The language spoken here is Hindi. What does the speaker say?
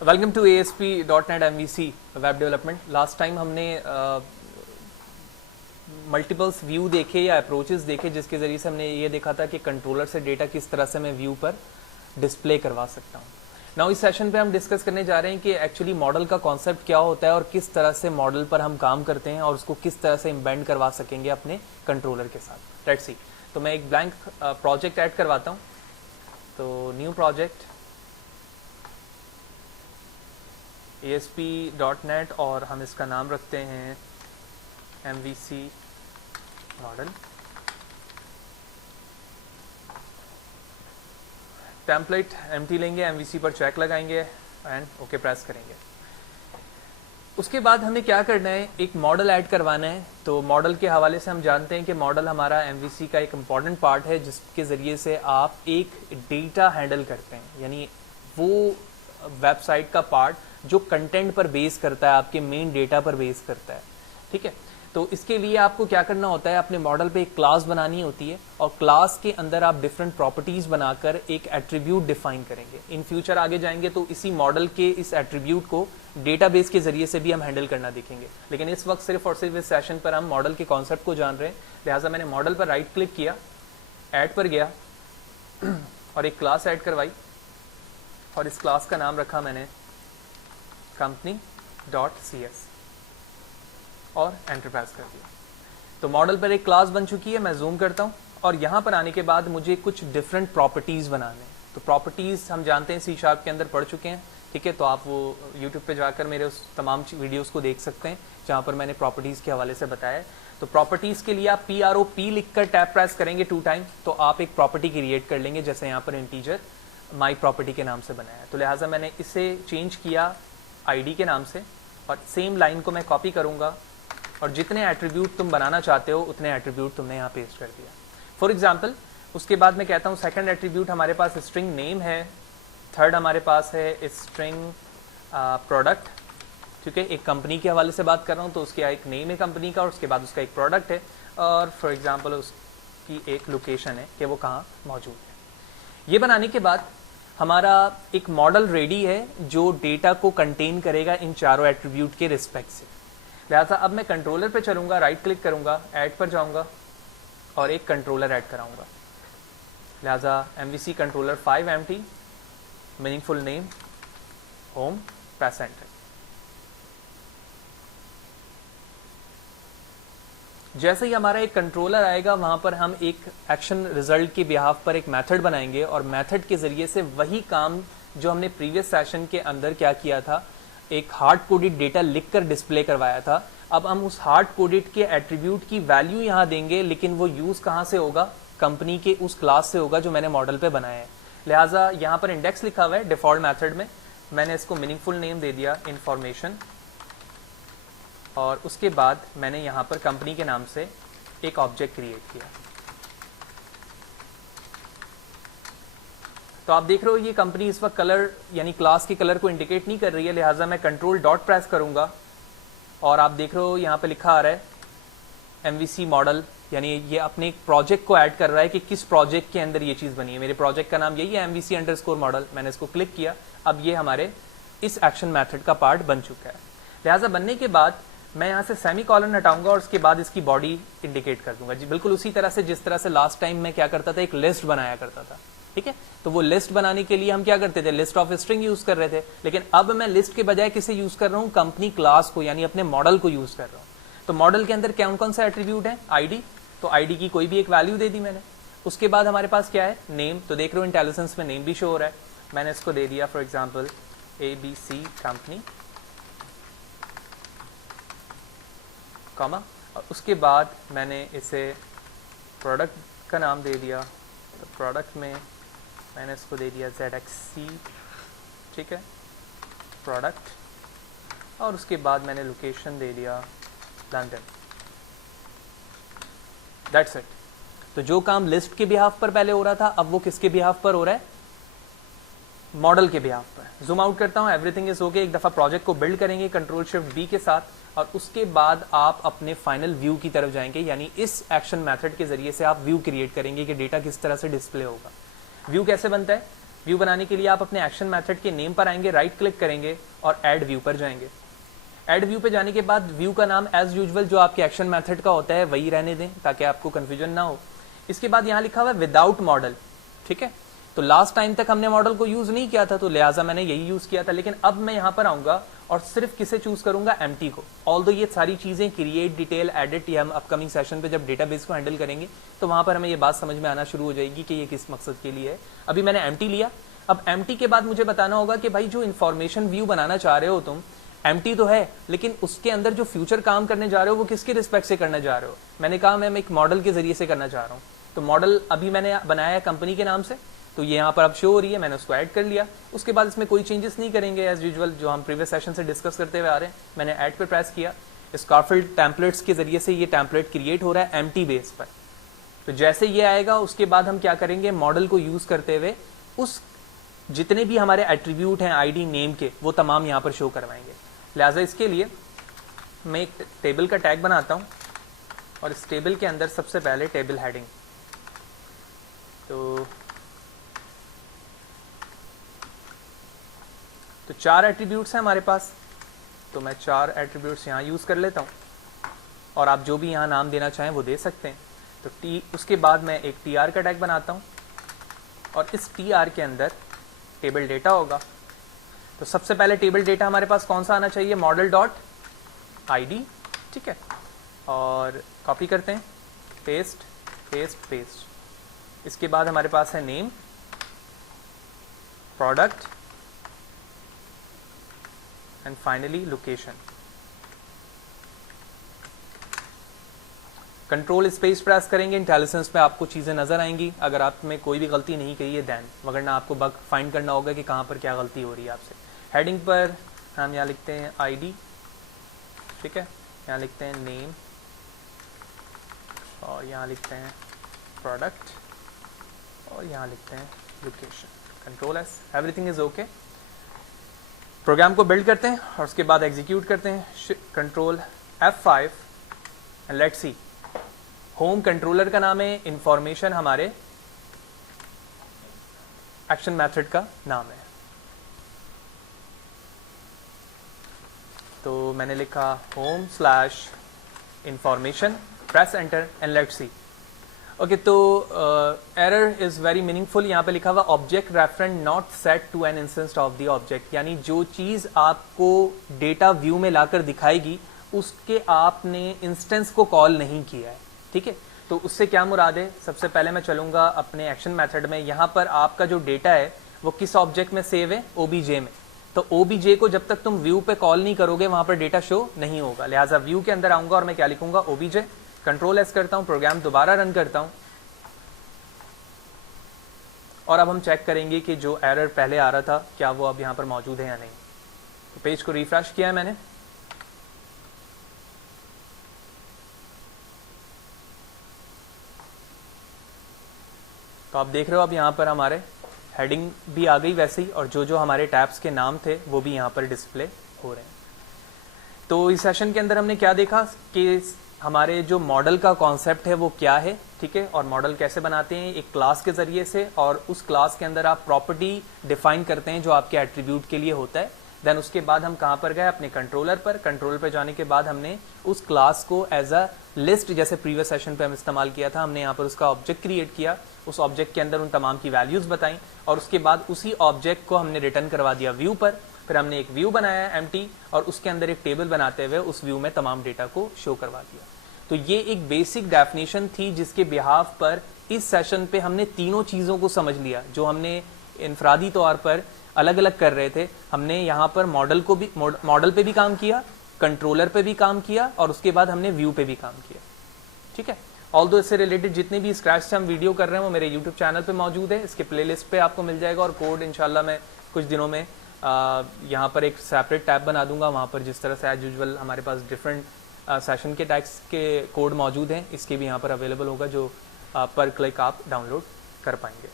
Welcome to ASP.NET MVC web development. Last time हमने मल्टीपल्स व्यू देखे या अप्रोचेस देखे, जिसके ज़रिए से हमने ये देखा था कि कंट्रोलर से डेटा किस तरह से मैं व्यू पर डिस्प्ले करवा सकता हूँ। नाउ इस सेशन पे हम डिस्कस करने जा रहे हैं कि एक्चुअली मॉडल का कॉन्सेप्ट क्या होता है और किस तरह से मॉडल पर हम काम करते हैं और उसको किस तरह से इम्बेंड करवा सकेंगे अपने कंट्रोलर के साथ। Let's see. तो मैं एक ब्लैंक प्रोजेक्ट ऐड करवाता हूँ। तो न्यू प्रोजेक्ट ASP.NET और हम इसका नाम रखते हैं MVC मॉडल। टेम्पलेट एम्प्टी लेंगे, MVC पर चेक लगाएंगे एंड ओके प्रेस करेंगे। उसके बाद हमें क्या करना है, एक मॉडल ऐड करवाना है। तो मॉडल के हवाले से हम जानते हैं कि मॉडल हमारा MVC का एक इम्पॉर्टेंट पार्ट है, जिसके ज़रिए से आप एक डेटा हैंडल करते हैं, यानी वो वेबसाइट का पार्ट जो कंटेंट पर बेस करता है, आपके मेन डेटा पर बेस करता है। ठीक है, तो इसके लिए आपको क्या करना होता है, अपने मॉडल पे एक क्लास बनानी होती है और क्लास के अंदर आप डिफरेंट प्रॉपर्टीज बनाकर एक एट्रीब्यूट डिफाइन करेंगे। इन फ्यूचर आगे जाएंगे तो इसी मॉडल के इस एट्रीब्यूट को डेटाबेस के जरिए से भी हम हैंडल करना देखेंगे, लेकिन इस वक्त सिर्फ और सिर्फ इस सेशन पर हम मॉडल के कॉन्सेप्ट को जान रहे हैं। लिहाजा मैंने मॉडल पर राइट क्लिक किया, ऐड पर गया और एक क्लास ऐड करवाई और इस क्लास का नाम रखा मैंने company.cs और एंटर प्रेस कर दिया। तो मॉडल पर एक क्लास बन चुकी है। मैं जूम करता हूं और यहां पर आने के बाद मुझे कुछ डिफरेंट प्रॉपर्टीज बनाने हैं। तो प्रॉपर्टीज हम जानते हैं C# के अंदर पढ़ चुके हैं। ठीक है, तो आप वो YouTube पे जाकर मेरे उस तमाम वीडियोस को देख सकते हैं जहां पर मैंने प्रॉपर्टीज के हवाले से बताया है। तो प्रॉपर्टीज के लिए आप PROP लिखकर टैब प्रेस करेंगे 2 टाइम, तो आप एक प्रॉपर्टी क्रिएट कर लेंगे। जैसे यहाँ पर इंटीजर माई प्रॉपर्टी के नाम से बनाया है, तो लिहाजा मैंने इसे चेंज किया ID के नाम से और सेम लाइन को मैं कॉपी करूंगा और जितने एट्रीब्यूट तुम बनाना चाहते हो उतने एट्रीब्यूट तुमने यहाँ पेस्ट कर दिया। फॉर एग्जांपल उसके बाद मैं कहता हूँ सेकंड एट्रीब्यूट हमारे पास स्ट्रिंग नेम है, थर्ड हमारे पास है स्ट्रिंग प्रोडक्ट। ठीक है, एक कंपनी के हवाले से बात कर रहा हूँ तो उसकी एक नेम है कंपनी का और उसके बाद उसका एक प्रोडक्ट है और फॉर एग्जाम्पल उसकी एक लोकेशन है कि वो कहाँ मौजूद है। ये बनाने के बाद हमारा एक मॉडल रेडी है जो डेटा को कंटेन करेगा इन चारों एट्रीब्यूट के रिस्पेक्ट से। लिहाजा अब मैं कंट्रोलर पे चलूंगा, राइट क्लिक करूंगा, ऐड पर जाऊंगा और एक कंट्रोलर ऐड कराऊंगा। लिहाजा MVC controller 5 empty, meaningful name, home, press enter. जैसे ही हमारा एक कंट्रोलर आएगा वहां पर हम एक एक्शन रिजल्ट के बिहाफ पर एक मेथड बनाएंगे और मेथड के जरिए से वही काम जो हमने प्रीवियस सेशन के अंदर क्या किया था, एक हार्ड कोडेड डेटा लिखकर डिस्प्ले करवाया था। अब हम उस हार्ड कोडेड के एट्रीब्यूट की वैल्यू यहां देंगे, लेकिन वो यूज कहां से होगा, कंपनी के उस क्लास से होगा जो मैंने मॉडल पे बनाया है। लिहाजा यहां पर इंडेक्स लिखा हुआ है डिफॉल्ट मेथड में, मैंने इसको मीनिंगफुल नेम दे दिया इंफॉर्मेशन और उसके बाद मैंने यहां पर कंपनी के नाम से एक ऑब्जेक्ट क्रिएट किया। तो आप देख रहे हो ये कंपनी इस वक्त कलर यानी क्लास के कलर को इंडिकेट नहीं कर रही है। लिहाजा मैं कंट्रोल डॉट प्रेस करूंगा और आप देख रहे हो यहाँ पे लिखा आ रहा है MVC मॉडल, यानी ये अपने एक प्रोजेक्ट को ऐड कर रहा है कि किस प्रोजेक्ट के अंदर ये चीज़ बनी है। मेरे प्रोजेक्ट का नाम यही है MVC_ मॉडल। मैंने इसको क्लिक किया, अब ये हमारे इस एक्शन मैथड का पार्ट बन चुका है। लिहाजा बनने के बाद मैं यहाँ से सेमीकोलन हटाऊंगा और उसके बाद इसकी बॉडी इंडिकेट कर दूंगा जी, बिल्कुल उसी तरह से जिस तरह से लास्ट टाइम मैं क्या करता था, एक लिस्ट बनाया करता था। ठीक है, तो वो लिस्ट बनाने के लिए हम क्या करते थे, लिस्ट ऑफ स्ट्रिंग यूज कर रहे थे, लेकिन अब मैं लिस्ट के बजाय किसे यूज कर रहा हूँ, कंपनी क्लास को, यानी अपने मॉडल को यूज कर रहा हूँ। तो मॉडल के अंदर कौन कौन सा एट्रीब्यूट है, ID, तो ID की कोई भी एक वैल्यू दे दी मैंने। उसके बाद हमारे पास क्या है, नेम, तो देख रहे हो इंटेलिजेंस में नेम भी शो हो रहा है, मैंने इसको दे दिया for example ABC company, comma, और उसके बाद मैंने इसे प्रोडक्ट का नाम दे दिया। तो प्रोडक्ट में मैंने इसको दे दिया ZXC, ठीक है, प्रोडक्ट, और उसके बाद मैंने लोकेशन दे दिया लंदन। That's it. तो जो काम लिस्ट के बिहाफ पर पहले हो रहा था, अब वो किसके बिहाफ पर हो रहा है, मॉडल के बिहाफ पर। जूम आउट करता हूं, एवरीथिंग इज ओके। एक दफा प्रोजेक्ट को बिल्ड करेंगे कंट्रोल शिफ्ट B के साथ और उसके बाद आप अपने फाइनल व्यू की तरफ जाएंगे, यानी इस एक्शन मेथड के जरिए से आप व्यू क्रिएट करेंगे कि डेटा किस तरह से डिस्प्ले होगा। व्यू कैसे बनता है, व्यू बनाने के लिए आप अपने एक्शन मेथड के नेम पर आएंगे, राइट क्लिक करेंगे और ऐड व्यू पर जाएंगे। ऐड व्यू पे जाने के बाद व्यू का नाम एज यूजुअल जो आपके एक्शन मेथड का होता है वही रहने दें ताकि आपको कंफ्यूजन ना हो। इसके बाद यहाँ लिखा हुआ है विदाउट मॉडल, ठीक है। तो लास्ट टाइम तक हमने मॉडल को यूज नहीं किया था तो लिहाजा मैंने यही यूज किया था, लेकिन अब मैं यहाँ पर आऊंगा और सिर्फ किसे चूज करूंगा, एम्प्टी को। ऑल्दो ये सारी चीजें क्रिएट, डिटेल, एडिट ये हम अपकमिंग सेशन पे जब डेटाबेस को हैंडल करेंगे तो वहां पर हमें ये बात समझ में आना शुरू हो जाएगी कि ये किस मकसद के लिए है। अभी मैंने एम्प्टी लिया। अब एम्प्टी के बाद मुझे बताना होगा कि भाई जो इन्फॉर्मेशन व्यू बनाना चाह रहे हो तुम, एम्प्टी तो है लेकिन उसके अंदर जो फ्यूचर काम करने जा रहे हो वो किसके रिस्पेक्ट से करने जा रहे हो। मैंने कहा मैं एक मॉडल के जरिए से करना चाह रहा हूँ, तो मॉडल अभी मैंने बनाया है कंपनी के नाम से, तो ये यहाँ पर अब शो हो रही है, मैंने उसको ऐड कर लिया। उसके बाद इसमें कोई चेंजेस नहीं करेंगे एज यूजुअल जो हम प्रीवियस सेशन से डिस्कस करते हुए आ रहे हैं। मैंने ऐड पर प्रेस किया, स्कारफील्ड टेम्पलेट्स के जरिए से ये टेम्पलेट क्रिएट हो रहा है एम्प्टी बेस पर। तो जैसे ये आएगा उसके बाद हम क्या करेंगे, मॉडल को यूज करते हुए उस जितने भी हमारे एट्रीब्यूट हैं आईडी नेम के वो तमाम यहाँ पर शो करवाएंगे। लिहाजा इसके लिए मैं एक टेबल का टैग बनाता हूँ और इस टेबल के अंदर सबसे पहले टेबल हेडिंग, तो 4 एट्रीब्यूट्स हैं हमारे पास, तो मैं 4 एट्रीब्यूट्स यहाँ यूज कर लेता हूँ और आप जो भी यहाँ नाम देना चाहें वो दे सकते हैं। तो उसके बाद मैं एक tr का टैग बनाता हूँ और इस tr के अंदर टेबल डेटा होगा। तो सबसे पहले टेबल डेटा हमारे पास कौन सा आना चाहिए, मॉडल डॉट आईडी, ठीक है। और कॉपी करते हैं, पेस्ट पेस्ट पेस्ट। इसके बाद हमारे पास है name, product and finally location. Control space press करेंगे, इंटेलिजेंस पे आपको चीज़ें नजर आएंगी। अगर आप में कोई भी गलती नहीं कही है दैन, वगरना आपको बग फाइंड करना होगा कि कहाँ पर क्या गलती हो रही है आपसे। हेडिंग पर हम यहाँ लिखते हैं आईडी, ठीक है, यहाँ लिखते हैं नेम और यहाँ लिखते हैं प्रोडक्ट और यहाँ लिखते हैं location. Control S, everything is okay. Program को बिल्ड करते हैं और उसके बाद एग्जीक्यूट करते हैं। Control F5 and let's see. Home controller का नाम है, इंफॉर्मेशन हमारे एक्शन मेथड का नाम है। तो मैंने लिखा home slash information, press enter and let's see. Okay, तो एरर इज वेरी मीनिंगफुल। यहाँ पे लिखा हुआ object reference not set to an instance of the object, यानी जो चीज आपको डेटा व्यू में लाकर दिखाएगी उसके आपने इंस्टेंस को कॉल नहीं किया है, ठीक है। तो उससे क्या मुराद है, सबसे पहले मैं चलूंगा अपने एक्शन मेथड में। यहाँ पर आपका जो डेटा है वो किस ऑब्जेक्ट में सेव है, ओबीजे में। तो ओबीजे को जब तक तुम व्यू पे कॉल नहीं करोगे वहां पर डेटा शो नहीं होगा। लिहाजा व्यू के अंदर आऊंगा और मैं क्या लिखूंगा, ओबीजे। कंट्रोल एस करता हूं, प्रोग्राम दोबारा रन करता हूं और अब हम चेक करेंगे कि जो एरर पहले आ रहा था क्या वो अब यहां पर मौजूद है या नहीं। तो पेज को रिफ्रेश किया है मैंने, तो आप देख रहे हो अब यहाँ पर हमारे हेडिंग भी आ गई वैसे ही, और जो जो हमारे टैब्स के नाम थे वो भी यहाँ पर डिस्प्ले हो रहे हैं। तो इस सेशन के अंदर हमने क्या देखा कि हमारे जो मॉडल का कॉन्सेप्ट है वो क्या है, ठीक है, और मॉडल कैसे बनाते हैं, एक क्लास के जरिए से, और उस क्लास के अंदर आप प्रॉपर्टी डिफाइन करते हैं जो आपके एट्रीब्यूट के लिए होता है। देन उसके बाद हम कहाँ पर गए, अपने कंट्रोलर पर। कंट्रोलर पर जाने के बाद हमने उस क्लास को एज अ लिस्ट, जैसे प्रीवियस सेशन पे हम इस्तेमाल किया था, हमने यहाँ पर उसका ऑब्जेक्ट क्रिएट किया, उस ऑब्जेक्ट के अंदर उन तमाम की वैल्यूज बताई और उसके बाद उसी ऑब्जेक्ट को हमने रिटर्न करवा दिया व्यू पर। फिर हमने एक व्यू बनाया एम्प्टी और उसके अंदर एक टेबल बनाते हुए उस व्यू में तमाम डेटा को शो करवा दिया। तो ये एक बेसिक डेफिनेशन थी जिसके बिहाफ पर इस सेशन पे हमने तीनों चीज़ों को समझ लिया जो हमने इनफरादी तौर पर अलग अलग कर रहे थे। हमने यहाँ पर मॉडल पे भी काम किया, कंट्रोलर पे भी काम किया और उसके बाद हमने व्यू पे भी काम किया, ठीक है। ऑल्दो इससे रिलेटेड जितने भी स्क्रैच से हम वीडियो कर रहे हैं वो मेरे यूट्यूब चैनल पे मौजूद है, इसके प्लेलिस्ट पे आपको मिल जाएगा। और कोड इंशाल्लाह मैं कुछ दिनों में यहाँ पर एक सेपरेट टैब बना दूंगा, वहाँ पर जिस तरह से एज यूजुअल हमारे पास डिफरेंट सेशन के टैग्स के कोड मौजूद हैं, इसके भी यहाँ पर अवेलेबल होगा जो पर क्लिक आप डाउनलोड कर पाएंगे।